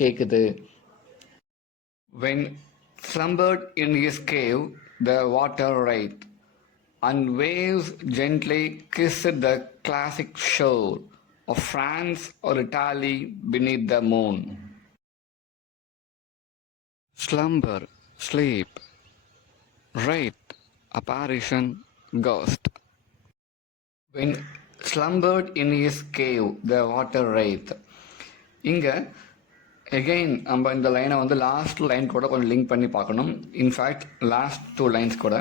கேட்குது. When slumbered in his cave, the water writhed, and waves gently kissed the classic shore of France or Italy beneath the moon. Slumber, sleep, wraith, apparition, ghost. When slumbered in his cave, the water writhed. இங்கே again நம்ம இந்த லைனை வந்து last line கூட கொஞ்சம் link பண்ணி பார்க்கணும். In fact last 2 lines கூட,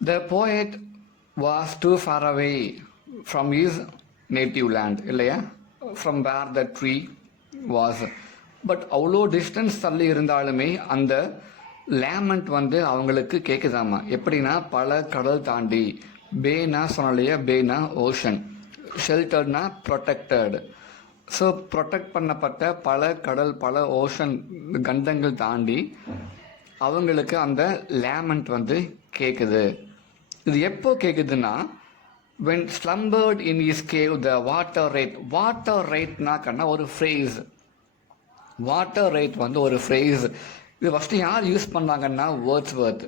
the poet was too far away from his native land, இல்லையா, from where the tree was. But அவ்வளோ டிஸ்டன்ஸ் தள்ளி இருந்தாலுமே அந்த லேமெண்ட் வந்து அவங்களுக்கு கேட்குதாமா. எப்படின்னா, பல கடல் தாண்டி, பேனா சொன்னாலேயே, பேனா ஓஷன், ஷெல்டர்னா ப்ரொடெக்டட். ஸோ ப்ரொடெக்ட் பண்ணப்பட்ட பல கடல், பல ஓஷன் கண்டங்கள் தாண்டி அவங்களுக்கு அந்த லேமெண்ட் வந்து கேட்குது. இது எப்போ கேட்குதுன்னா, when slumbered in his cave the water writhed. Water ரைட்னாக்கன்னா ஒரு ஃப்ரேஸ். வாட்டர் ரைட் வந்து ஒரு ஃப்ரேஸ். இது ஃபஸ்ட்டு யார் யூஸ் பண்ணாங்கன்னா வேர்ட்ஸ்வர்த்.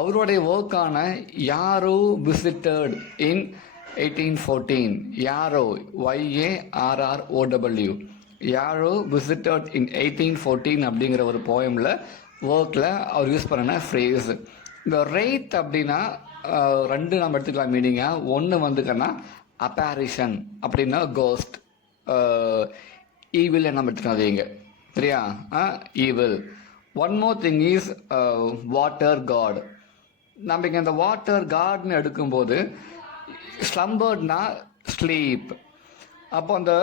அவருடைய ஒர்க்கான யாரோ விசிட்டட் இன் 1814, யாரோ, YARROW, யாரோ விசிட்டட் இன் 1814 அப்படிங்கிற ஒரு போயமில் ஒர்க்கில் அவர் யூஸ் பண்ண ஃப்ரேஸ். இந்த ரைட் அப்படின்னா 2 நம்ம எடுத்துக்கலாம் மீனிங்காக. ஒன்று வந்துக்கன்னா அப்பேரிஷன் அப்படின்னா கோஸ்ட், ஈவில் நம்ம எடுத்துக்கலாம் அது இங்கே, சரியா, evil. One more thing is water god. நம்ம இங்கே இந்த வாட்டர் காட்னு எடுக்கும்போது ஸ்லம்பர்ட்னா ஸ்லீப். அப்போ அந்த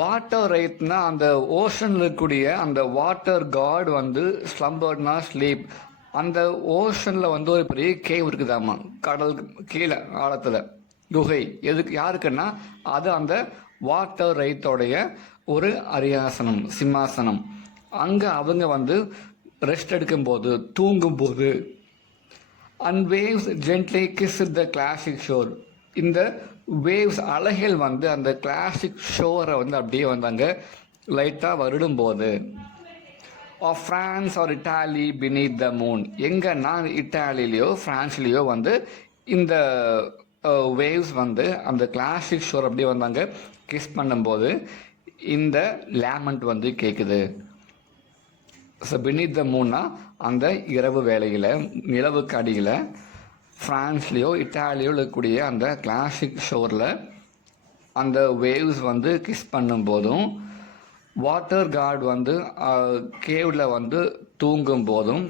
வாட்டர் ரைட்னா அந்த ஓஷனில் இருக்கக்கூடிய அந்த வாட்டர் காட் வந்து ஸ்லம்பர்ட்னா ஸ்லீப். அந்த ஓஷனில் வந்து ஒரு பெரிய கேவ் இருக்குதாமா, கடல் கீழே ஆழத்தில் குகை. எதுக்கு, யாருக்குன்னா அது அந்த வாட்டர் ரைட்டோடைய ஒரு அரியாசனம், சிம்மாசனம். அங்கே அவங்க வந்து ரெஸ்ட் எடுக்கும்போது, தூங்கும்போது, and waves gently kiss the classic shore. இந்த வேவ்ஸ், அலைகள் வந்து அந்த கிளாசிக் ஷோரை வந்து அப்படியே வந்தாங்க லைட்டாக வருடும்போது. Of France or Italy beneath the moon. எங்கன்னா இட்டாலிலேயோ ஃப்ரான்ஸ்லேயோ வந்து இந்த வேவ்ஸ் வந்து அந்த கிளாசிக் ஷோர் அப்படியே வந்தாங்க கிஸ் பண்ணும்போது இந்த லேமெண்ட் வந்து கேட்குது. ஸோ பினீத் த மூன்னா அந்த இரவு வேளையில், நிலவுக்கு அடியில், ஃப்ரான்ஸ்லேயோ இட்டாலியோ இருக்கக்கூடிய அந்த கிளாசிக் ஷோரில் அந்த வேவ்ஸ் வந்து கிஸ் பண்ணும்போதும், வாட்டர் காட் வந்து கேவில் வந்து தூங்கும் போதும்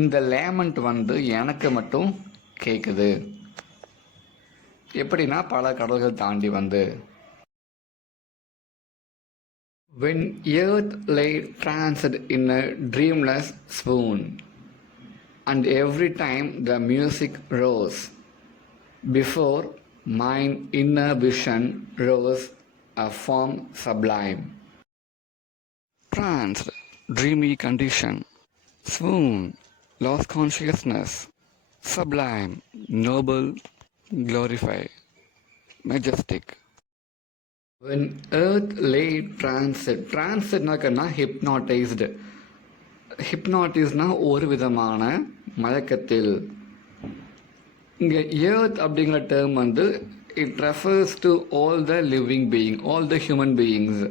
இந்த லேமெண்ட் வந்து எனக்கு மட்டும் கேட்குது. எப்படின்னா, பல கடல்கள் தாண்டி வந்து. When earth lay tranced in a dreamless swoon, and every time the music rose, before mine inner vision rose a form sublime. Tranced, dreamy condition, swoon, lost consciousness, sublime, noble, glorify, majestic. When earth lay tranced, trancedனாக்கன்னா hypnotized. ஹிப்னாட்டிஸ்னால் ஒரு விதமான மயக்கத்தில். இங்கே earth அப்படிங்கிற term வந்து it refers to all the living being, all the human beings.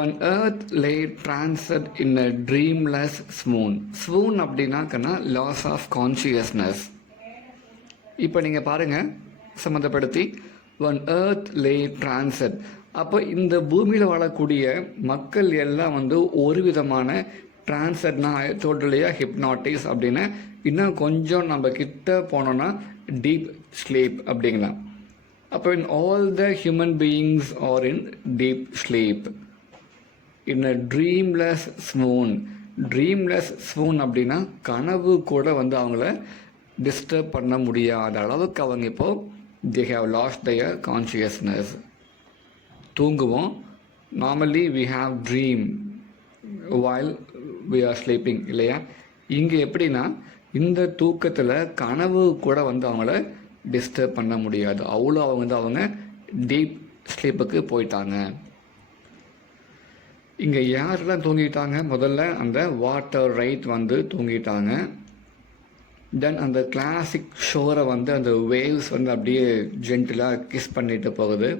When earth lay tranced in a dreamless swoon. Swoon அப்படின்னாக்கன்னா loss of consciousness. இப்போ நீங்கள் பாருங்கள் சம்மந்தப்படுத்தி, ஒன் எர்த் லே ட்ரான்ஸ்ட். அப்போ இந்த பூமியில் வாழக்கூடிய மக்கள் எல்லாம் வந்து ஒரு விதமான ட்ரான்ஸ்னா டோட்டலியா ஹிப்னாட்டிஸ் அப்படின்னு. இன்னும் கொஞ்சம் நம்ம கிட்ட போனோன்னா டீப் ஸ்லீப் அப்படிங்கலாம். அப்போ in all the human beings are in deep sleep in a dreamless swoon. Dreamless swoon அப்படின்னா கனவு கூட வந்து அவங்கள டிஸ்டர்ப் பண்ண முடியாத அளவுக்கு அவங்க இப்போது they have lost their consciousness. தூங்குவோம். Normally we have dream while we are sleeping, இல்லையா? இங்கே எப்படின்னா, இந்த தூக்கத்தில் கனவு கூட வந்து அவங்கள டிஸ்டர்ப் பண்ண முடியாது. அவ்வளோ அவங்க டீப் ஸ்லீப்புக்கு போயிட்டாங்க. இங்கே யாரெல்லாம் தூங்கிட்டாங்க? முதல்ல அந்த வாட்டர் ரைட் வந்து தூங்கிட்டாங்க. தென் அந்த கிளாசிக் ஷோரை வந்து அந்த வேவ்ஸ் வந்து அப்படியே ஜென்டிலாக கிஸ் பண்ணிட்டு போகுது.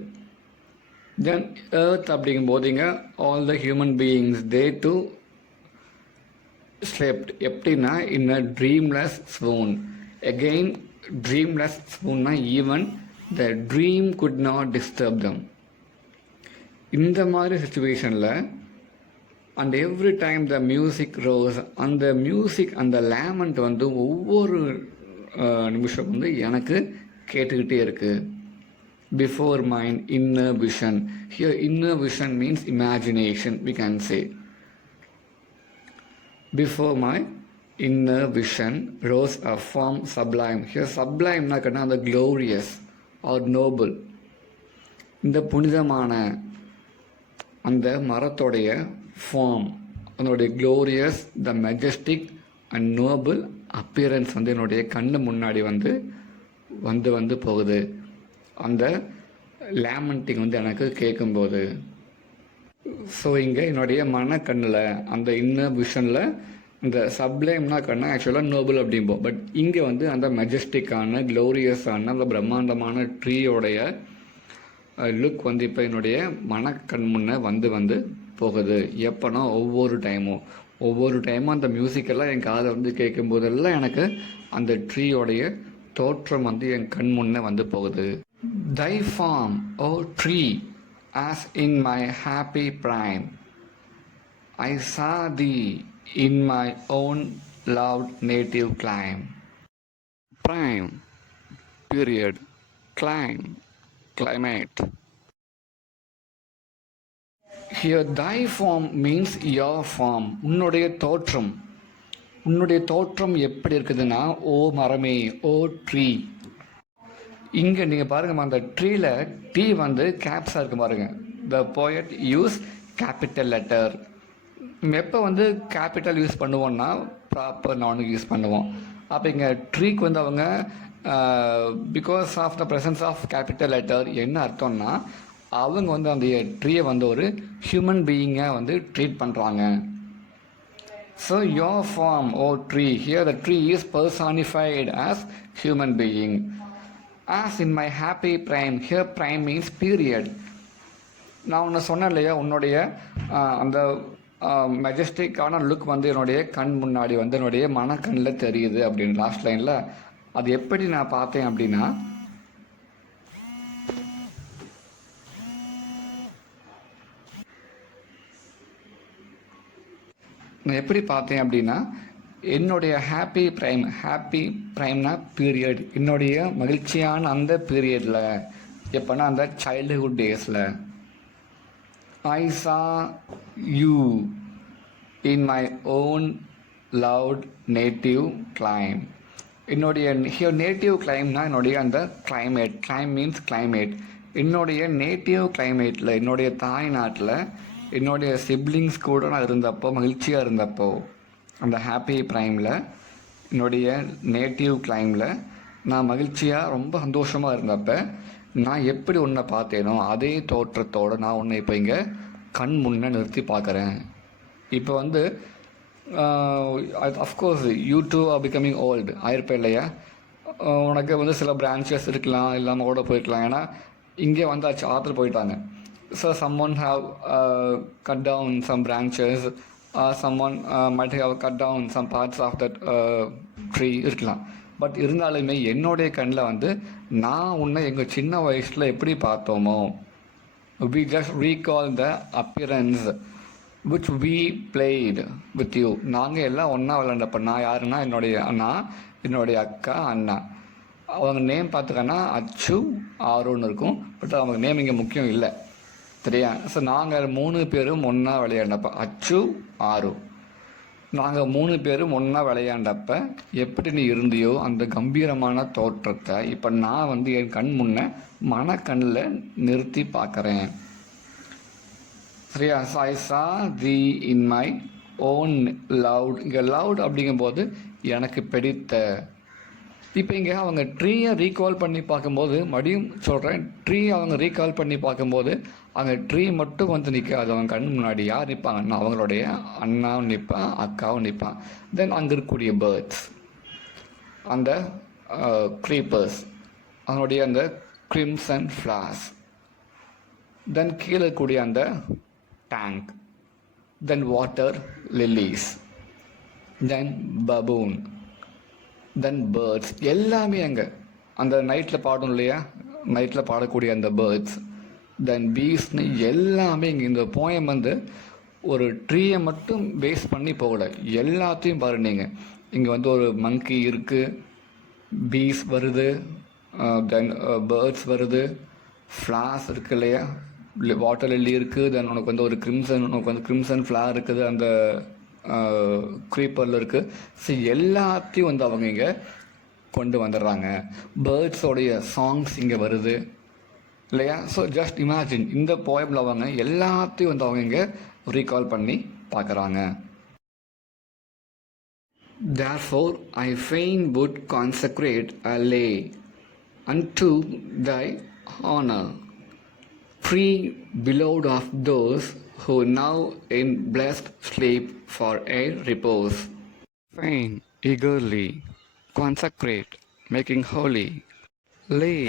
தென் எர்த் அப்படிங்கும்போதுங்க all the human beings they do slept. எப்படின்னா in a dreamless swoon. Again dreamless ஸ்வூன்னா even the dream could not disturb them. இந்த மாதிரி சுச்சுவேஷனில் and every time the music rose, அந்த மியூசிக் அந்த லேமண்ட் வந்து ஒவ்வொரு நிமிஷம் வந்து எனக்கு கேட்டுக்கிட்டே இருக்குது. Before mind inner vision. Here inner vision means imagination we can say. Before my inner vision rose a form sublime. Here sublime na kanna the glorious or noble. இந்த புனிதமான அந்த மரத்தோடைய ஃபார்ம், அதனுடைய glorious the Majestic and Nobel appearance வந்து என்னுடைய கண்ணு முன்னாடி வந்து வந்து வந்து போகுது. அந்த லேமண்டிங் வந்து எனக்கு கேட்கும்போது. ஸோ இங்கே என்னுடைய மனக்கண்ணில் அந்த இன்னர் விஷனில் இந்த சப்ளைம்னா கண்ணா ஆக்சுவலாக நோபல் அப்படிம்போம். பட் இங்கே வந்து அந்த மெஜஸ்டிக்கான க்ளோரியஸான அந்த பிரம்மாண்டமான ட்ரீயோடைய லுக் வந்து இப்போ என்னுடைய மனக்கண் முன்னே வந்து வந்து போகுது. எப்போனா ஒவ்வொரு டைமும் அந்த மியூசிக்கெல்லாம் என் காதை வந்து கேட்கும்போதெல்லாம் எனக்கு அந்த ட்ரீயோடைய தோற்றம் வந்து என் கண் முன்னே வந்து போகுது. Thy form, O tree, as in my happy prime, I saw thee in my own loved native clime. Prime, period, clime, climate. Here thy form means your form. உன்னுடைய தோற்றம் எப்படி இருக்குதுன்னா, ஓ மரமே, ஓ ட்ரீ. இங்கே நீங்கள் பாருங்கம்மா, அந்த ட்ரீல டி வந்து கேப்ஸாக இருக்கு பாருங்க. The poet use capital letter. எப்போ வந்து கேபிட்டல் யூஸ் பண்ணுவோம்னா ப்ராப்பர் நவுனுக்கு யூஸ் பண்ணுவோம். அப்போ இங்கே ட்ரீக்கு வந்து அவங்க because of the presence of capital letter என்ன அர்த்தம்னா, அவங்க வந்து அந்த ட்ரீயை வந்து ஒரு ஹியூமன் பீயிங்காக வந்து ட்ரீட் பண்ணுறாங்க. So your form, oh tree, here the tree is personified as human being. As in my happy prime, here prime means period. நான் உன்னை சொன்னேன் இல்லையா, உன்னுடைய அந்த மெஜஸ்டிக்கான லுக் வந்து என்னுடைய கண் முன்னாடி வந்து என்னுடைய மனக்கண்ணில் தெரியுது அப்படின்னு லாஸ்ட் லைனில். அது எப்படி நான் பார்த்தேன் அப்படின்னா, என்னுடைய ஹாப்பி ப்ரைம்னா பீரியட், என்னுடைய மகிழ்ச்சியான அந்த பீரியடில், எப்போனா அந்த சைல்டுஹுட் டேஸில். I saw you in my own loved native clime. என்னுடைய நேட்டிவ் கிளைம்னா என்னுடைய அந்த கிளைமேட். Clime means climate. என்னுடைய நேட்டிவ் கிளைமேட்டில், என்னுடைய தாய் நாட்டில் என்னுடைய சிப்ளிங்ஸ் கூட நான் இருந்தப்போ, மகிழ்ச்சியாக இருந்தப்போ, அந்த ஹாப்பி ப்ரைமில், என்னுடைய நேட்டிவ் கிளைமில் நான் மகிழ்ச்சியாக ரொம்ப சந்தோஷமாக இருந்தப்போ நான் எப்படி உன்னை பார்த்தேனோ அதே தோற்றத்தோடு நான் உன்னை இப்போ இங்கே கண் முன்னே நிறுத்தி பார்க்குறேன். இப்போ வந்து of course you too are becoming old ஆயிருப்பேன் இல்லையா. உனக்கு வந்து சில பிரான்ச்சஸ் இருக்கலாம், இல்லாமல் கூட போயிருக்கலாம். ஏன்னா இங்கே வந்தாச்சு, ஆற்றுல போயிட்டாங்க. So someone have cut down some branches, someone might have cut down some parts of that tree இருக்கலாம். பட் இருந்தாலுமே என்னுடைய கண்ணில் வந்து நான் உன்னை எங்கள் சின்ன வயசில் எப்படி பார்த்தோமோ, we just recall the appearance which we played with you. நாங்கள் எல்லாம் ஒன்றா விளையாண்டப்போ, நான் யாருன்னா என்னுடைய அண்ணா, என்னுடைய அக்கா, அண்ணா. அவங்க நேம் பார்த்துக்கன்னா அச்சு ஆறுன்னு இருக்கும். பட் அவங்க நேம் இங்கே முக்கியம் இல்லை, சரியா. ஸோ நாங்கள் 3 பேரும் ஒன்றா விளையாண்டப்ப, அச்சு ஆறு, நாங்கள் 3 பேரும் ஒன்றா விளையாண்டப்ப எப்படி நீ இருந்தியோ அந்த கம்பீரமான தோற்றத்தை இப்போ நான் வந்து என் கண் முன்னே மனக்கண்ணில் நிறுத்தி பார்க்குறேன், சரியா. ஐ சா தி இன் மை ஓன் லவுட். இங்கே லவுட் அப்படிங்கும்போது எனக்கு பிடித்த, இப்போ இங்கே அவங்க ட்ரீயை ரீகால் பண்ணி பார்க்கும்போது, மறுபடியும் சொல்கிறேன், ட்ரீ அவங்க ரீகால் பண்ணி பார்க்கும்போது அங்கே ட்ரீ மட்டும் வந்து நிற்காது. அவங்க கண் முன்னாடி யார் நிற்பாங்கன்னா அவங்களுடைய அண்ணாவும் நிற்பான், அக்காவும் நிற்பான். தென் அங்கே இருக்கக்கூடிய பேர்ட்ஸ், அந்த க்ரீப்பர்ஸ், அதனுடைய அந்த கிரிம்சன் ஃப்ளார்ஸ், தென் கீழே இருக்கக்கூடிய அந்த டேங்க், தென் வாட்டர் லில்லிஸ், தென் பபூன், தென் பேர்ட்ஸ், எல்லாமே அங்கே அந்த நைட்டில் பாடும் இல்லையா, நைட்டில் பாடக்கூடிய அந்த பேர்ட்ஸ், தென் பீஸ்னு எல்லாமே இங்கே. இந்த போயம் வந்து ஒரு ட்ரீயை மட்டும் பேஸ் பண்ணி போகல, எல்லாத்தையும் பாருங்க நீங்கள். இங்கே வந்து ஒரு மங்கி இருக்குது, பீஸ் வருது, தென் பேர்ட்ஸ் வருது, ஃப்ளார்ஸ் இருக்குது இல்லையா, வாட்டர் லில்லி இருக்குது, தென் உனக்கு வந்து உனக்கு வந்து கிரிம்சன் ஃப்ளார் இருக்குது அந்த க்ரீப்பரில் இருக்குது. ஸோ எல்லாத்தையும் வந்து அவங்க இங்கே கொண்டு வந்துடுறாங்க. பேர்ட்ஸோடைய சாங்ஸ் இங்கே வருது இல்லையா. ஸோ ஜஸ்ட் இமேஜின், இந்த போயமில் அவங்க எல்லாத்தையும் வந்து அவங்க இங்கே ரீகால் பண்ணி பார்க்குறாங்க. Therefore I fain would consecrate a lay unto thy honor, free beloved of those who now in blessed sleep for a repose. Fain, eagerly, consecrate, making holy, lay,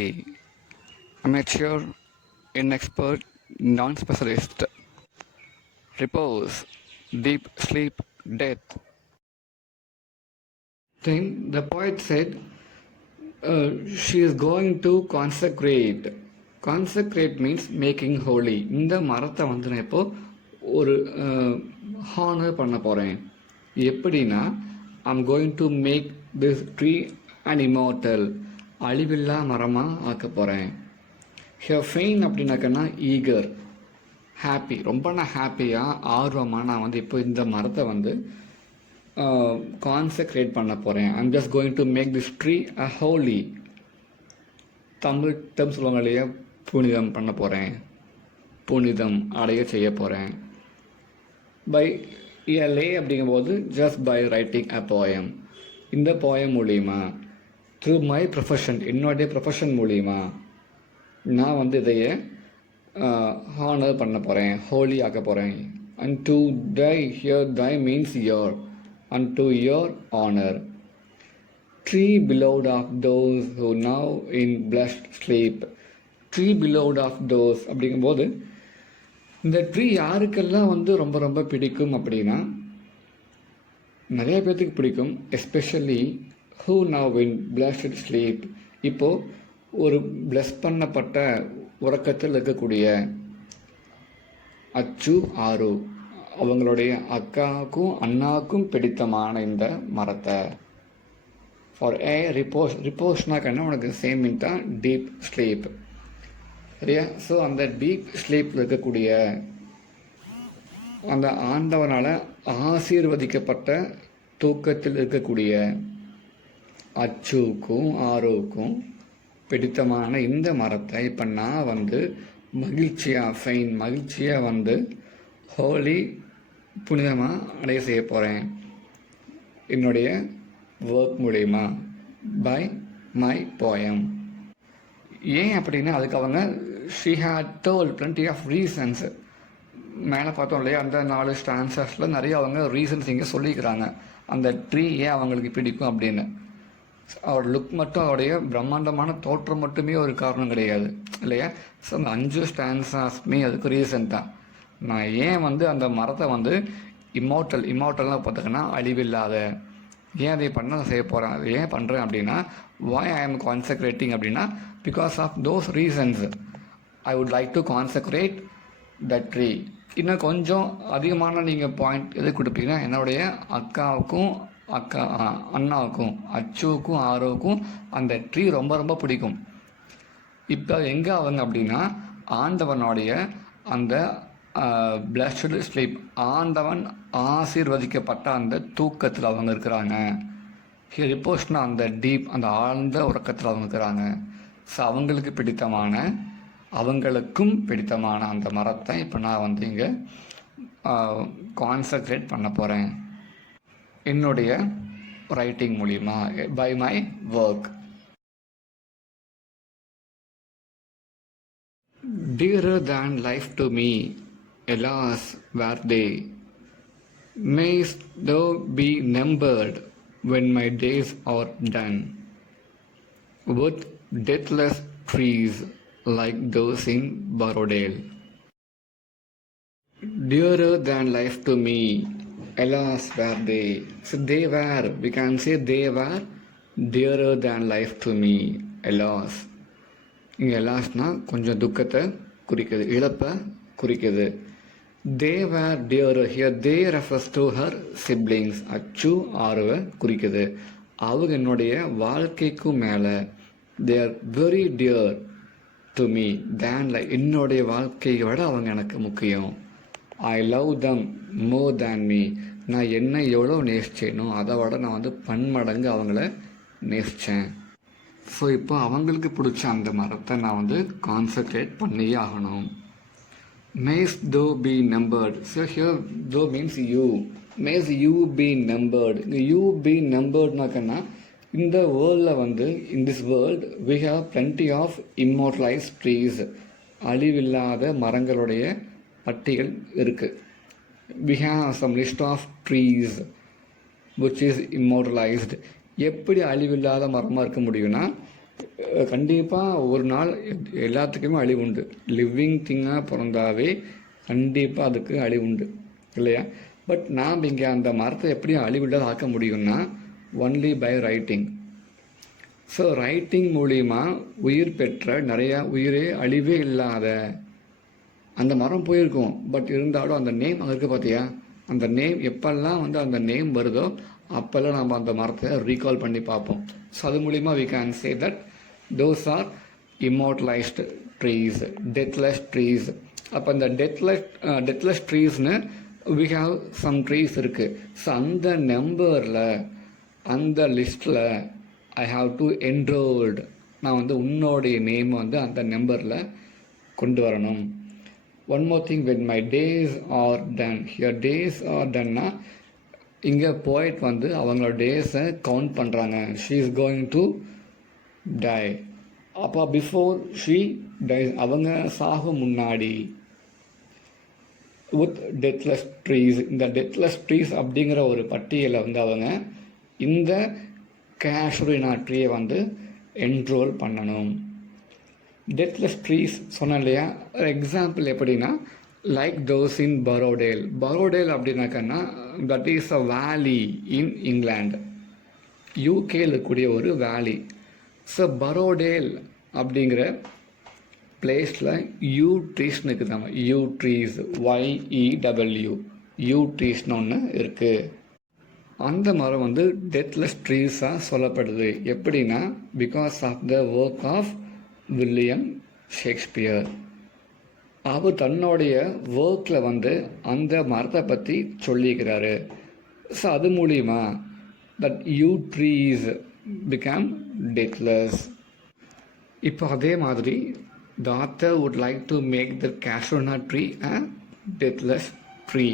amateur, inexpert, non-specialist, repose, deep sleep, death. Then the poet said, she is going to consecrate. Consecrate means making holy. இந்த மரத்தை வந்து நான் இப்போ ஒரு honour பண்ண போகிறேன். எப்படின்னா, I'm going to make this tree and immortal, அழிவில்லா மரமாக ஆக்க போகிறேன். ஹியர் ஃபெயின் அப்படின்னாக்கன்னா ஈகர், ஹாப்பி, ரொம்ப நான் ஹாப்பியாக ஆர்வமாக நான் வந்து இப்போ இந்த மரத்தை வந்து கான்செக்ரேட் பண்ண போகிறேன். I'm just going to make this tree a holy. Tamil term சொல்லுவாங்க இல்லையா, புனிதம் பண்ண போகிறேன், புனிதம் அடைய செய்ய போகிறேன். பை லே அப்படிங்கும்போது just by writing a poem. இந்த போயம் மூலிமா, த்ரூ மை ப்ரொஃபஷன், என்னுடைய ப்ரொஃபஷன் மூலிமா நான் வந்து இதையே ஹானர் பண்ண போகிறேன், ஹோலி ஆக்க போகிறேன். And to thy, here thy means your, unto your honor, tree beloved of those who now in blessed sleep. Tree beloved of those அப்படிங்கும்போது இந்த ட்ரீ யாருக்கெல்லாம் வந்து ரொம்ப ரொம்ப பிடிக்கும் அப்படின்னா, நிறைய பேர்த்துக்கு பிடிக்கும். Especially who now in blessed sleep, இப்போது ஒரு பிளஸ் பண்ணப்பட்ட உறக்கத்தில் இருக்கக்கூடிய அச்சு, ஆரு, அவங்களுடைய அக்காவுக்கும் அண்ணாவுக்கும் பிடித்தமான இந்த மரத்தை. ஃபார் ஏ ரிப்போஸ், ரிப்போஸ்னாக்க என்ன, உனக்கு சேம் மீன் தான் டீப் ஸ்லீப், சரியா. ஸோ அந்த டீப் ஸ்லீப்பில் இருக்கக்கூடிய அந்த ஆண்டவனால் ஆசீர்வதிக்கப்பட்ட தூக்கத்தில் இருக்கக்கூடிய அச்சுவுக்கும் ஆரோவுக்கும் பிடித்தமான இந்த மரத்தை இப்போ நான் வந்து மகிழ்ச்சியாக, ஃபைன் மகிழ்ச்சியாக வந்து ஹோலி, புனிதமாக அடைய செய்ய போகிறேன் என்னுடைய ஒர்க் மூலிமா, பை மை போயம். ஏன் அப்படின்னா, அதுக்கு அவங்க she had told plenty of reasons. மேலே பார்த்தோம் இல்லையா, அந்த 4 ஸ்டான்சஸில் நிறைய அவங்க ரீசன்ஸ் இங்கே சொல்லிக்கிறாங்க. அந்த ட்ரீ ஏன் அவங்களுக்கு பிடிக்கும் அப்படின்னு. அவரோட லுக் மட்டும், அவருடைய பிரம்மாண்டமான தோற்றம் மட்டுமே ஒரு காரணம் கிடையாது இல்லையா. ஸோ அந்த 5 ஸ்டான்சாஸ்மே அதுக்கு ரீசன் தான். நான் ஏன் வந்து அந்த மரத்தை வந்து இம்மோர்டல்னால் பார்த்துக்கன்னா அழிவில்லாத, ஏன் அதை பண்ண செய்ய போகிறேன், அதை ஏன் பண்ணுறேன் அப்படின்னா, why I am consecrating அப்படின்னா, because of those reasons I would like to consecrate that tree. இன்னும் கொஞ்சம் அதிகமான நீங்கள் பாயிண்ட் எது கொடுப்பீங்கன்னா, என்னுடைய அக்காவுக்கும் அண்ணாவுக்கும் அச்சுவுக்கும் ஆரோவுக்கும் அந்த ட்ரீ ரொம்ப ரொம்ப பிடிக்கும். இப்போ எங்கே அவங்க அப்படின்னா, ஆண்டவனுடைய அந்த பிளஸ்டு ஸ்லீப், ஆண்டவன் ஆசீர்வதிக்கப்பட்ட அந்த தூக்கத்தில் அவங்க இருக்கிறாங்க. ரிப்போஸ்ட்னா அந்த டீப், அந்த ஆழ்ந்த உறக்கத்தில் அவங்க இருக்கிறாங்க. ஸோ அவங்களுக்கும் பிடித்தமான அந்த மரத்தை இப்போ நான் வந்து இங்கே கான்சன்ட்ரேட் பண்ண போகிறேன். என்னுடைய ரைட்டிங் மூலிமா, by my work. Dearer than life to me, alas, were they. Mayst thou be numbered when my days are done, with deathless trees like those in Barodale. Dearer than life to me, alas, were they. So they were, we can say they were dearer than life to me, alas. இங்கே லாஸ்ட்னால் கொஞ்சம் துக்கத்தை குறிக்குது, இழப்பை குறிக்குது. They were dear here, they refers to her siblings, அச்சு ஆறுவை குறிக்குது. அவங்க என்னுடைய வாழ்க்கைக்கும் மேலே, they are very dear to me then like, என்னுடைய வாழ்க்கையை விட அவங்க எனக்கு முக்கியம். I love them more than me, நான் என்ன எவ்வளோ நேசிச்சேனோ அதை விட நான் பன்மடங்கு அவங்கள நேசித்தேன். ஸோ இப்போ அவங்களுக்கு பிடிச்ச அந்த மரத்தை நான் கான்சன்ட்ரேட் பண்ணியே ஆகணும். Mayst thou be numbered, so here thou means you, mayst you be numbered. இந்த யூ பி நம்பர்டுனாக்கன்னா, இந்த வேர்ல்டில் in this world we have plenty of immortalise trees, அழிவில்லாத மரங்களுடைய பட்டியல் இருக்குது. We have some list of trees which is immortalised. எப்படி அழிவில்லாத மரமாக இருக்க முடியும்னா, கண்டிப்பாக ஒரு நாள் எல்லாத்துக்குமே அழிவு உண்டு. லிவிங் திங்காக பிறந்தாவே கண்டிப்பாக அதுக்கு அழிவு உண்டு இல்லையா? பட் நாம் இங்கே அந்த மரத்தை எப்படி அழிவில்லாத ஆக்க முடியும்னா, only by writing. So writing மூலிமா உயிர் பெற்ற நிறையா, உயிரே அழிவே இல்லாத அந்த மரம் போயிருக்கும். பட் இருந்தாலும் அந்த நேம் அங்கே இருக்குது பார்த்தியா, அந்த நேம் எப்பெல்லாம் அந்த நேம் வருதோ அப்போல்லாம் நம்ம அந்த மரத்தை ரீகால் பண்ணி பார்ப்போம். ஸோ அது மூலிமா we can say that those are immortalised trees, deathless trees. அப்போ இந்த டெத்லெஸ் ட்ரீஸ்னு வி ஹாவ் சம் ட்ரீஸ் இருக்குது. ஸோ அந்த நம்பரில், அந்த லிஸ்ட்டில் ஐ ஹாவ் டு என்ரோல்டு, நான் உன்னோடைய நேம் அந்த நம்பரில் கொண்டு வரணும். One more thing, when my days are done, here days are டன்னா, இங்கே போய்ட் அவங்களோட டேஸை கவுண்ட் பண்ணுறாங்க. She is going to die. அப்போ பிஃபோர் ஷீ டைஸ், அவங்க சாகும் முன்னாடி, வித் டெத்லெஸ் ட்ரீஸ், இந்த டெத்லெஸ் ட்ரீஸ் அப்படிங்கிற ஒரு பட்டியலை அவங்க இந்த கேஷுரினா ட்ரீயை என்ரோல் பண்ணணும். டெத்லெஸ் ட்ரீஸ் சொன்னேன் இல்லையா, ஒரு எக்ஸாம்பிள் எப்படின்னா, like those in Borrowdale. Borrowdale அப்படின்னாக்கன்னா, that is a valley in England, யூகேயில் இருக்கக்கூடிய ஒரு வேலி. ஸோ பரோடேல் அப்படிங்கிற பிளேஸில் யூ ட்ரீஸ்னு இருக்குதாங்க, யூ ட்ரீஸ், YEW, யூ ட்ரீஸ்னு ஒன்று இருக்குது. அந்த மரம் டெத்லெஸ் ட்ரீஸாக சொல்லப்படுது. எப்படின்னா, because of the work of William Shakespeare. அவர் தன்னுடைய ஒர்க்கில் அந்த மரத்தை பற்றி சொல்லிக்கிறாரு. ஸோ அது மூலிமா that yew trees become deathless. இப்போ அதே மாதிரி the author would like to make the casuarina tree a deathless tree.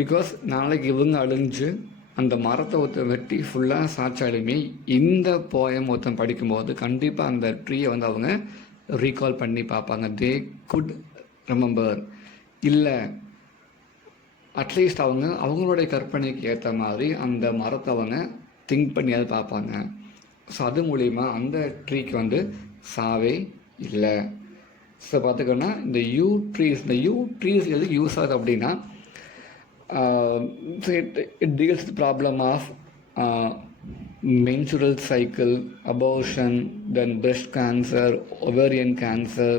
Because நாளைக்கு இவங்க அழிஞ்சு அந்த மரத்தை ஒருத்தர் வெட்டி ஃபுல்லாக சாச்சாலுமே இந்த போயம் ஒருத்தன் படிக்கும்போது கண்டிப்பாக அந்த ட்ரீயை அவங்க ரீகால் பண்ணி பார்ப்பாங்க. தே குட் ரிமெம்பர், இல்லை அட்லீஸ்ட் அவங்களுடைய கற்பனைக்கு ஏற்ற மாதிரி அந்த மரத்தை திங்க் பண்ணியாவது பார்ப்பாங்க. ஸோ அது மூலிமா அந்த ட்ரீக்கு சாவே இல்லை. ஸோ பார்த்துக்கோன்னா இந்த யூ ட்ரீஸ் எதுக்கு யூஸ் ஆகுது அப்படின்னா, it deals with the problem of menstrual cycle, abortion, then breast cancer, ovarian cancer.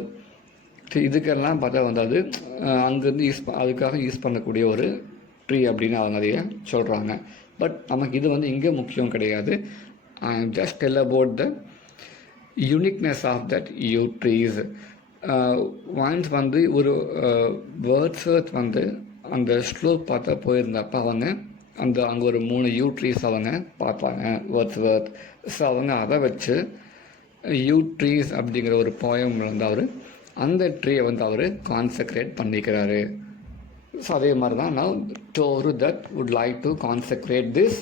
இதுக்கெல்லாம் பார்த்தா அது அங்கேருந்து அதுக்காக யூஸ் பண்ணக்கூடிய ஒரு ட்ரீ அப்படின்னு அதைய சொல்கிறாங்க. பட் நமக்கு இது இங்கே முக்கியம் கிடையாது. I am just tell about the uniqueness of that yew trees. Once ஒரு வேர்ட்ஸ்வர்த் அந்த ஸ்லோப் பார்த்தா போயிருந்தப்போ அங்கே ஒரு 3 யூ ட்ரீஸ் பார்த்தாங்க வேர்ட்ஸ்வர்த். ஸோ அதை வச்சு யூ ட்ரீஸ் அப்படிங்கிற ஒரு போயம் அவர் அந்த ட்ரீயை அவர் கான்செக்ரேட் பண்ணிக்கிறாரு. ஸோ அதே மாதிரி தான் நான் Toru that would like to consecrate this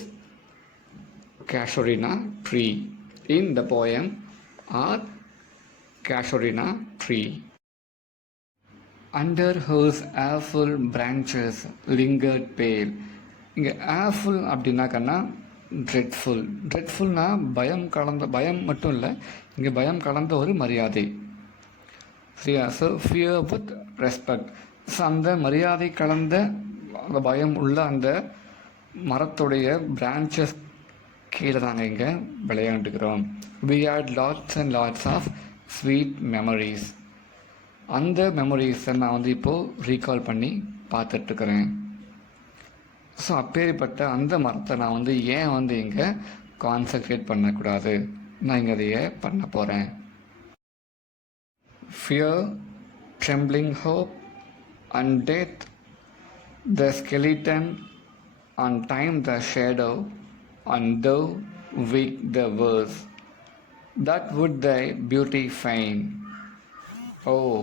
casuarina tree in the poem are casuarina tree. Under whose awful branches lingered pale. இங்கே awful அப்படின்னாக்கன்னா ட்ரெட்ஃபுல். ட்ரெட்ஃபுல்னா பயம் கலந்த, பயம் மட்டும் இல்லை, இங்கே பயம் கலந்த ஒரு மரியாதை. சரியா? So fear with respect. So அந்த மரியாதை கலந்த அந்த பயம் உள்ள அந்த மரத்துடைய பிரான்ச்சஸ் கீழே நாங்கள் இங்கே விளையாண்டுக்கிறோம். we had lots and lots of sweet memories. அந்த மெமரிஸை நான் வந்து இப்போது ரீகால் பண்ணி பார்த்துட்ருக்குறேன். ஸோ அப்பேற்பட்ட அந்த மரத்தை நான் வந்து ஏன் வந்து இங்கே கான்சன்ட்ரேட் பண்ணக்கூடாது, நான் இங்கே அதையே பண்ண போகிறேன். Fear, trembling hope and death, the skeleton, on time the shadow, and thou weak the verse, that would thy beauty feign. Oh,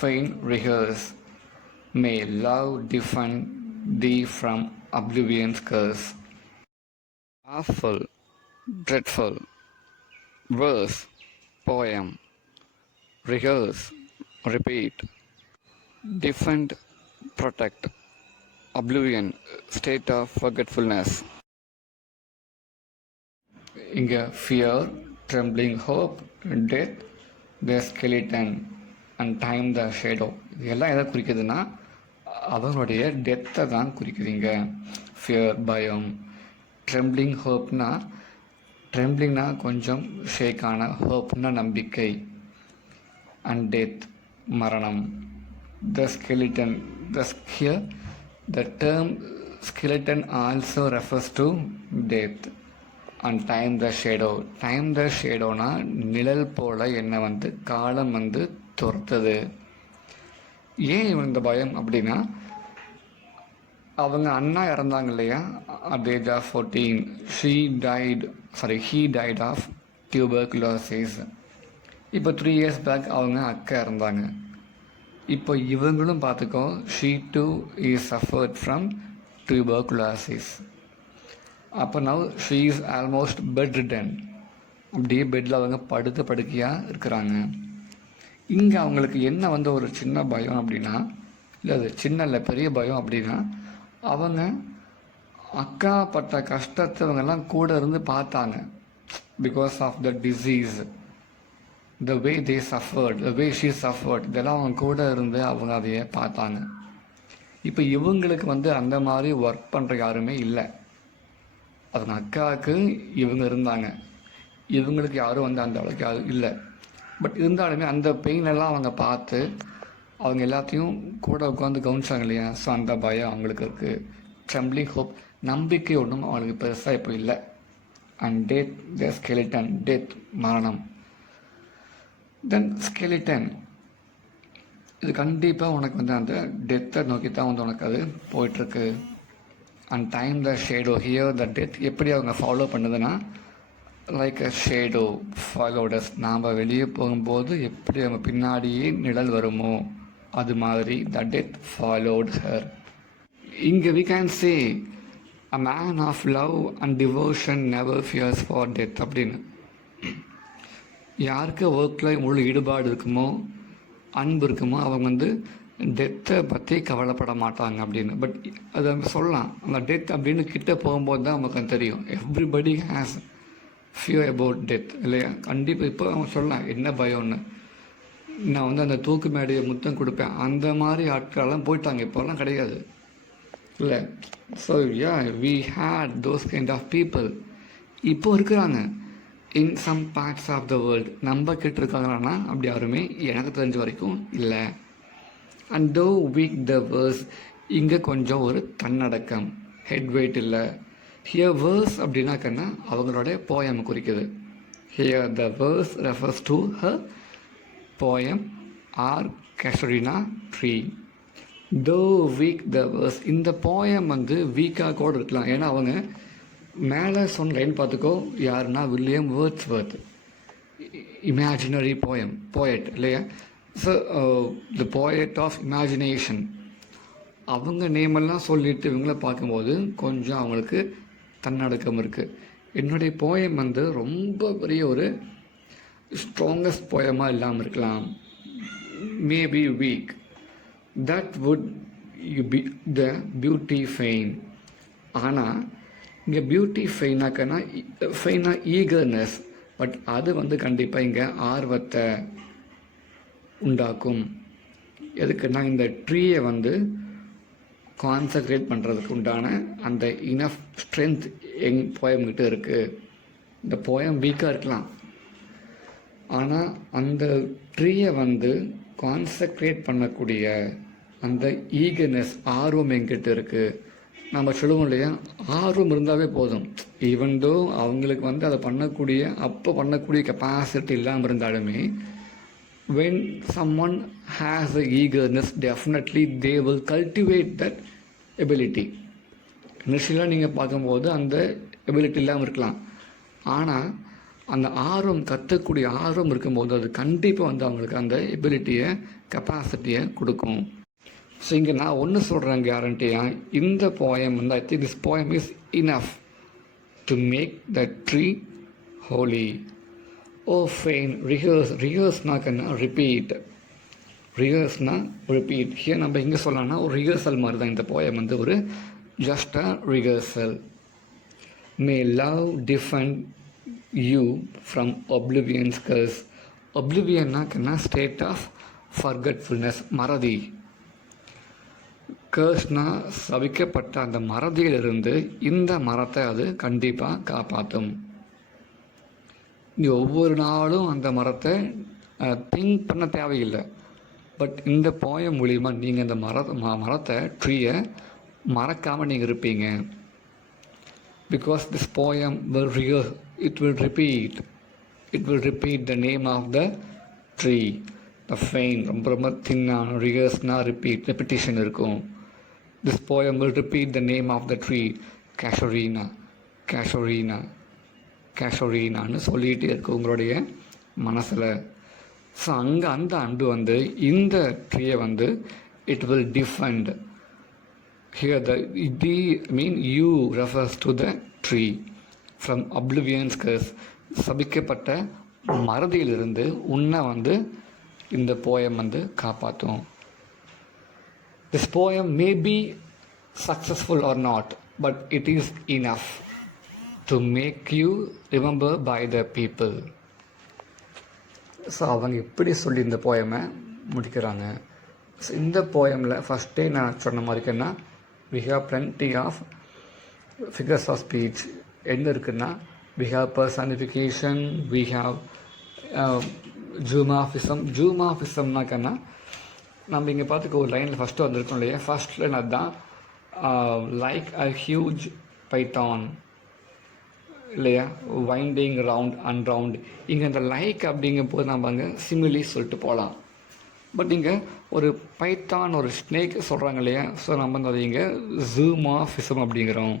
fain rehearse, may love defend thee from oblivion's curse. Awful, dreadful, verse, poem, rehearse, repeat, defend, protect, oblivion, state of forgetfulness. இங்கே fear, trembling hope, death, the skeleton, and time the shadow, இதெல்லாம் எதை குறிக்குதுன்னா அவங்களுடைய டெத்தை தான் குறிக்குதுங்க. Fear பயம், trembling ஹோப்னா, ட்ரெம்ப்ளிங்னா கொஞ்சம் ஷேக்கான, ஹோப்னா நம்பிக்கை, and death மரணம். த skeleton, the term skeleton also refers to death. And time the shadow, time the shadowனா நிழல் போல் என்னை வந்து காலம் வந்து துரத்துது. ஏன் இந்த பயம் அப்படின்னா, அவங்க அண்ணா இறந்தாங்க இல்லையா, at the age of 14 he died of tuberculosis. இப்போ 3 years பேக் அவங்க அக்கா இறந்தாங்க. இப்போ இவங்களும் பார்த்துக்கோ, she too is suffered from tuberculosis. அப்போ now she is almost bedridden. அப்படியே பெட்டில் அவங்க படுக்கையாக இருக்கிறாங்க. இங்கே அவங்களுக்கு என்ன வந்து ஒரு சின்ன பயம் அப்படின்னா, இல்லை அது சின்ன இல்லை பெரிய பயம் அப்படின்னா, அவங்க அக்கா பட்ட கஷ்டத்தை இவங்கெல்லாம் கூட இருந்து பார்த்தாங்க. Because of the disease, the way they suffered, the way she suffered, இதெல்லாம் அவங்க கூட இருந்து அவங்க அதையே பார்த்தாங்க. இப்போ இவங்களுக்கு வந்து அந்த மாதிரி ஒர்க் பண்ணுற யாருமே இல்லை. அவங்க அக்காவுக்கு இவங்க இருந்தாங்க, இவங்களுக்கு யாரும் வந்து அந்த அளவுக்கு யாரும் இல்லை. பட் இருந்தாலுமே அந்த பெயினெல்லாம் அவங்க பார்த்து அவங்க எல்லாத்தையும் கூட உட்காந்து கவனிச்சாங்க இல்லையா. ஸோ அந்த பயம் அவங்களுக்கு இருக்குது. ட்ரெம்ப்ளிங் ஹோப், நம்பிக்கை ஒன்றும் அவங்களுக்கு பெருசாக இப்போ இல்லை. And death, the skeleton, death மரணம். தென் ஸ்கெலிட்டன், இது கண்டிப்பாக உனக்கு வந்து அந்த டெத்தை நோக்கி தான் வந்து உனக்கு அது போயிட்டுருக்கு. And time the shadow, here the death எப்படி அவங்க ஃபாலோ பண்ணுதுன்னா, லைக் அ ஷேடோ ஃபாலோடஸ், நாம் வெளியே போகும்போது எப்படி நம்ம பின்னாடியே நிழல் வருமோ அது மாதிரி த டெத் ஃபாலோட் ஹர். இங்கே we can say a man of love and devotion never fears for death அப்படின்னு. யாருக்கு ஒர்க்கில் முழு ஈடுபாடு இருக்குமோ, அன்பு இருக்குமோ, அவங்க வந்து டெத்தை பற்றி கவலைப்பட மாட்டாங்க அப்படின்னு. பட் அதை நம்ம சொல்லலாம், அந்த டெத் அப்படின்னு கிட்டே போகும்போது தான் நமக்கு தெரியும். Everybody has fear about death இல்லையா. கண்டிப்பாக இப்போ அவங்க சொல்லலாம் என்ன பயம்னு. நான் வந்து அந்த தூக்கு மேடையை முத்தம் கொடுப்பேன், அந்த மாதிரி ஆட்களெல்லாம் போயிட்டாங்க, இப்போல்லாம் கிடையாது இல்லை. So ya, we had those kind of people. இப்போ இருக்கிறாங்க in some parts of the world. நம்ம கிட்ட இருக்காங்கன்னா அப்படி யாருமே எனக்கு தெரிஞ்ச வரைக்கும் இல்லை. அண்ட் தோ வீக் த வேர்ஸ், இங்கே கொஞ்சம் ஒரு தன்னடக்கம், ஹெட் வெயிட் இல்லை. ஹியர் வேர்ஸ் அப்படின்னாக்கன்னா அவங்களோட போயம் குறிக்குது. Here the verse refers to her poem or casuarina tree. Though weak the verse, இந்த போயம் வந்து வீக்காக கூட இருக்கலாம். ஏன்னா அவங்க மேலே சொன்ன லைன் பார்த்துக்கோ, யாருன்னா வில்லியம் வேர்ட்ஸ்வர்த், இமேஜினரி போயட் இல்லையா. So the poet of imagination. அவங்க நேமெல்லாம் சொல்லிட்டு இவங்கள பார்க்கும்போது கொஞ்சம் அவங்களுக்கு தன்னடக்கம் இருக்குது. என்னுடைய போயம் வந்து ரொம்ப பெரிய ஒரு ஸ்ட்ராங்கஸ்ட் போயமாக இல்லாமல் இருக்கலாம், maybe weak. That would you be the beauty fain. ஆனால் இங்கே பியூட்டி ஃபெயினா ஈகர்னஸ், பட் அது வந்து கண்டிப்பாக இங்கே ஆர்வத்தை உண்டாக்கும். எதுக்குன்னா இந்த ட்ரீயை வந்து கான்சன்ட்ரேட் பண்ணுறதுக்கு உண்டான அந்த இனஃப் ஸ்ட்ரென்த் போயம்கிட்ட இருக்குது. இந்த போயம் வீக்காக இருக்கலாம், ஆனால் அந்த ட்ரீயை வந்து கான்சன்ட்ரேட் பண்ணக்கூடிய அந்த ஈகர்னஸ், ஆர்வம் எங்கிட்ட இருக்குது. நம்ம சொல்லுவோம் இல்லையா, ஆர்வம் இருந்தாவே போதும். ஈவன் தோ அவங்களுக்கு வந்து அதை பண்ணக்கூடிய கெப்பாசிட்டி இல்லாமல் இருந்தாலுமே, when someone has the eagerness, definitely they will cultivate that ability. இனிஷியலாக நீங்கள் பார்க்கும்போது அந்த எபிலிட்டி இல்லாமல் இருக்கலாம், ஆனால் அந்த கற்றுக்கூடிய ஆர்வம் இருக்கும்போது அது கண்டிப்பாக வந்து அவங்களுக்கு அந்த எபிலிட்டியை, கெப்பாசிட்டியை கொடுக்கும். ஸோ இங்கே நான் ஒன்று சொல்கிறேன் கேரண்டியாக, இந்த போயம் வந்து I think this poem is enough to make the tree holy. Oh fain, ரிஹர்ஸ்னாக்கன்னா ரிப்பீட். ரிப்பீட். ஹியர் நம்ம இங்கே சொல்லலாம்னா ஒரு ரிஹர்சல் மாதிரி தான் இந்த போயம் வந்து ஒரு just a rehearsal. May love defend you from oblivion's curse. ஒப்ளிவியன்னாக்கன்னா ஸ்டேட் ஆஃப் ஃபர்கட்ஃபுல்னஸ், மறதி. கர்ஸ்னா சபிக்கப்பட்ட அந்த மறதியிலிருந்து இந்த மரத்தை அது கண்டிப்பாக காப்பாற்றும். நீ ஒவ்வொரு நாளும் அந்த மரத்தை திங்க் பண்ண தேவையில்லை, பட் இந்த போயம் மூலிமா நீங்கள் அந்த மரத்தை ட்ரீயை மறக்காமல் நீங்கள் இருப்பீங்க. Because this poem it will repeat the name of the tree, the fane. ரொம்ப தின்னான ரிகர்ஸ்னால் repetition இருக்கும். This poem will repeat the name of the tree, கேஷோரீனான்னு சொல்லிகிட்டே இருக்கு உங்களுடைய மனசில். ஸோ அங்கே அந்த அன்பு வந்து இந்த ட்ரீயை வந்து it will defend. Here you refers to the tree from oblivion's curse. சபிக்கப்பட்ட மறதியிலிருந்து உன்னை வந்து இந்த போயம் வந்து காப்பாற்றும். This poem may be successful or not, but it is enough to make you remember by the people. So அவங்க எப்படி சொல்லி இந்த போயமை முடிக்கிறாங்க. ஸோ இந்த போயமில் ஃபஸ்ட்டே நான் சொன்ன மாதிரிக்குன்னா we have plenty of figures of speech. என்ன இருக்குன்னா we have personification, we have ஜூமாஃபிசம்னாக்கன்னா நம்ம இங்கே பார்த்துக்க ஒரு லைனில் ஃபஸ்ட்டு வந்திருக்கோம் இல்லையா, ஃபஸ்ட் லைன் அதுதான் லைக் அ ஹியூஜ் பைத்தான் இல்லையா, வைண்டிங் ரவுண்ட் அண்ட் ரவுண்ட். இங்கே இந்த லைக் அப்படிங்கும் போது நம்ம அங்கே சிமிலி சொல்லிட்டு போகலாம். பட் இங்கே ஒரு பைத்தான், ஒரு ஸ்னேக் சொல்கிறாங்க இல்லையா, ஸோ நம்ம வந்து அதை இங்கே ஜூமாஃபிசம் அப்படிங்கிறோம்.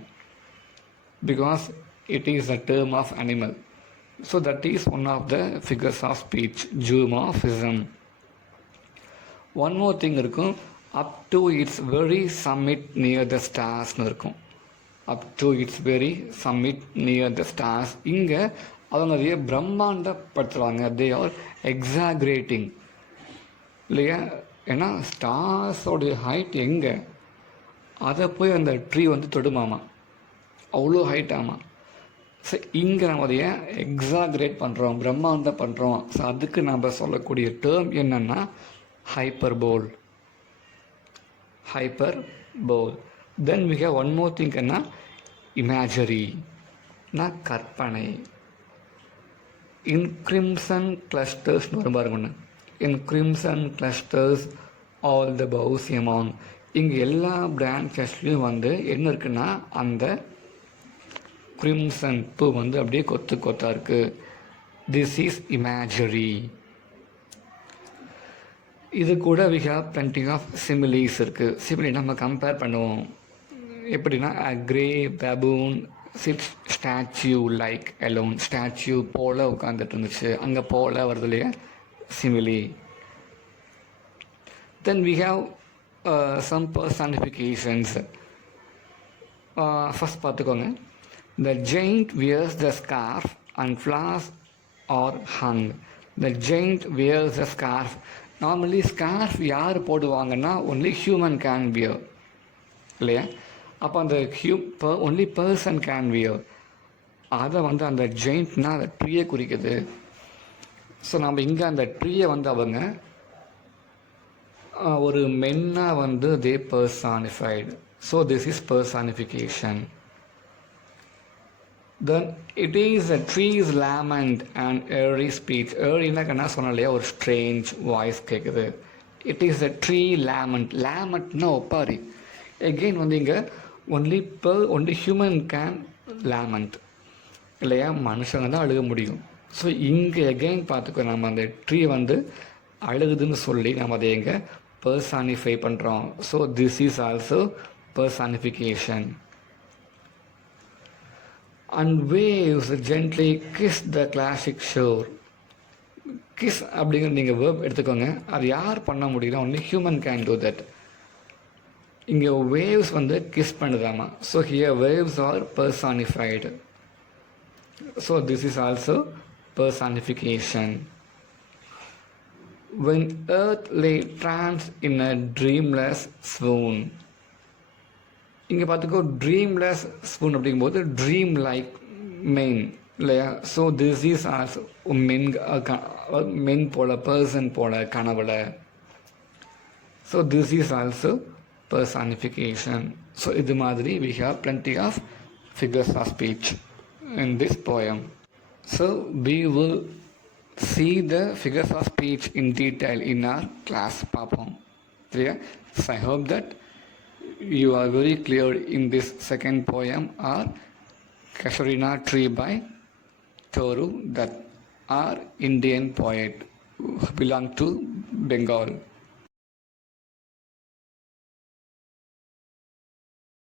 Because it is a term of animal. So that is one of the figures of speech, zoomorphism. One more thing இருக்கும், up to its very summit near the ஸ்டார்ஸ்னு இருக்கும். Up to its very summit near the stars. இங்கே அவங்க அதையே பிரம்மாண்டப்படுத்துகிறாங்க. They are எக்ஸாக்ரேட்டிங் இல்லையா, ஏன்னா ஸ்டார்ஸோடைய height எங்கே, அதை போய் அந்த ட்ரீ வந்து தொடுமாமா, அவ்வளோ ஹைட் ஆமாம். ஸோ இங்கே நம்ம அதையே எக்ஸாக்ரேட் பண்ணுறோம், பிரம்மாண்டம் பண்ணுறோம். ஸோ அதுக்கு நம்ம சொல்லக்கூடிய டேர்ம் என்னென்னா hyperbole. Then we have one more thing என்ன, இமேஜரி, நான் கற்பனை. இன் கிரிம்சன் கிளஸ்டர்ஸ்னு வரும் பாருங்க ஒன்று, in crimson clusters all the boughs among. இங்கே எல்லா பிரான்ச்சஸ்லையும் வந்து என்ன இருக்குன்னா அந்த கிரிம்சன் பூ வந்து அப்படியே கொத்து கொத்தாக இருக்குது. This is imagery. இது கூட we have plenty of similes இருக்குது. சிமிலி நம்ம கம்பேர் பண்ணுவோம். எப்படின்னா grey baboon sits statue like alone. Statue போல் உட்காந்துட்டு இருந்துச்சு, அங்கே போல் வருது இல்லையா, simile. Then we have some personifications. First பார்த்துக்கோங்க, The giant wears the scarf and flowers are hung. The giant wears a scarf. Normally scarf யார் போடுவாங்கன்னா only human can wear இல்லையா? அப்போ அந்த only person can wear. அதை வந்து அந்த ஜெயிண்ட்னா அந்த ட்ரீயை குறிக்குது. ஸோ நம்ம இங்கே அந்த ட்ரீயை வந்து அவங்க ஒரு மென்னாக வந்து they personified. So this is personification. Then it is a tree's lament and airy speech. Airyனா என்ன சொன்னோம் இல்லையா, ஒரு ஸ்ட்ரேஞ்ச் வாய்ஸ் கேட்குது. It is a tree lament. Lamentனா ஒப்பாரி. எகெயின் வந்து இங்கே ஒன்லி ஹியூமன் கேன் லேமண்ட் இல்லையா, மனுஷங்க தான் அழுக முடியும். ஸோ இங்கே எகெயின் பார்த்துக்கோ, நம்ம அந்த ட்ரீ வந்து அழுகுதுன்னு சொல்லி நம்ம அதை எங்கே பர்சானிஃபை பண்ணுறோம். So this is also personification. And waves gently kiss the classic shore. கிஸ் அப்படிங்கிற நீங்கள் வேர்ப் எடுத்துக்கோங்க. அது யார் பண்ண முடியுதோ only human can do that. இங்கே வேவ்ஸ் வந்து கிஸ் பண்ணுதாமா. So here waves are personified. So this is also personification. When earth lay tranced in a dreamless swoon. இங்கே பார்த்துக்கோ, ட்ரீம்லெஸ் ஸ்பூன் அப்படிங்கும்போது ட்ரீம் லைக் மெயின் இல்லையா. ஸோ திஸ் இஸ் ஆல்சோ மென் போல, person போல, கனவுல. So this is also personification. So இது மாதிரி we have plenty of figures of speech in this poem. So we will see the figures of speech in detail in our class பார்ப்போம். சரியா? So I hope that you are very clear in this second poem, or Casuarina Tree by Toru, that are Indian poet who belong to Bengal.